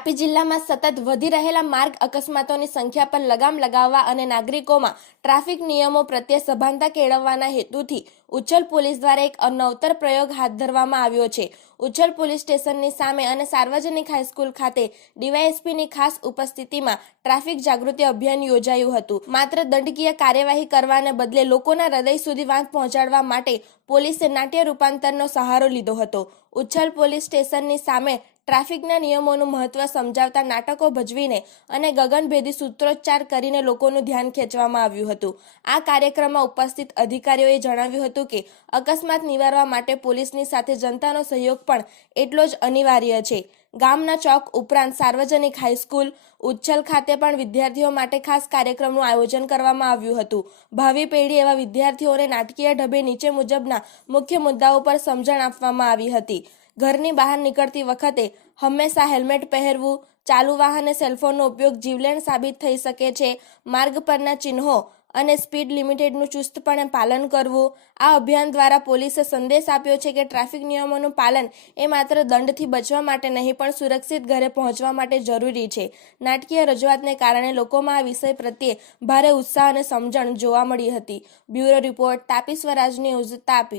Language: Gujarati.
તાપી જિલ્લામાં સતત વધી રહેલા માર્ગ અકસ્માતોની સંખ્યા પર લગામ લગાવવા અને નાગરિકોમાં ટ્રાફિક નિયમો પ્રત્યે સભાનતા કેળવવાના હેતુથી ઉચ્છલ પોલીસ દ્વારા એક નવતર પ્રયોગ હાથ ધરવામાં આવ્યો છે. ઉચ્છલ પોલીસ સ્ટેશનની સામે અને સાર્વજનિક હાઈસ્કૂલ ખાતે ડીવાયએસપીની ખાસ ઉપસ્થિતિમાં ટ્રાફિક જાગૃતિ અભિયાન યોજાયું હતું. માત્ર દંડકીય કાર્યવાહી કરવાને બદલે લોકોના હૃદય સુધી વાત પહોંચાડવા માટે પોલીસે નાટ્ય રૂપાંતરનો સહારો લીધો હતો. ઉચ્છલ પોલીસ સ્ટેશનની સામે ટ્રાફિકના નિયમોનું મહત્વ સમજાવતા નાટકો ભજવીને અને ગગનભેદી સૂત્રોચ્ચાર કરીને લોકોનું ધ્યાન ખેંચવામાં આવ્યું હતું. આ કાર્યક્રમમાં ઉપસ્થિત અધિકારીઓએ જણાવ્યું હતું કે અકસ્માત નિવારવા માટે પોલીસની સાથે જનતાનો સહયોગ પણ એટલો જ અનિવાર્ય છે. ગામના ચોક ઉપરાંત સાર્વજનિક હાઈસ્કૂલ ઉચ્છલ ખાતે પણ વિદ્યાર્થીઓ માટે ખાસ કાર્યક્રમનું આયોજન કરવામાં આવ્યું હતું. ભાવિ પેઢી એવા વિદ્યાર્થીઓને નાટકીય ઢબે નીચે મુજબના મુખ્ય મુદ્દાઓ પર સમજણ આપવામાં આવી હતી. ઘરની બહાર નીકળતી વખતે હંમેશા હેલ્મેટ પહેરવું, ચાલુ વાહને સેલફોનનો ઉપયોગ જીવલેણ સાબિત થઈ શકે છે, માર્ગ પરના ચિહ્નો અને સ્પીડ લિમિટેડનું ચુસ્તપણે પાલન કરવું. આ અભિયાન દ્વારા પોલીસે સંદેશ આપ્યો છે કે ટ્રાફિક નિયમોનું પાલન એ માત્ર દંડથી બચવા માટે નહીં પણ સુરક્ષિત ઘરે પહોંચવા માટે જરૂરી છે. નાટકીય રજૂઆતને કારણે લોકોમાં આ વિષય પ્રત્યે ભારે ઉત્સાહ અને સમજણ જોવા મળી હતી. બ્યુરો રિપોર્ટ, તાપી સ્વરાજ ન્યૂઝ, તાપી.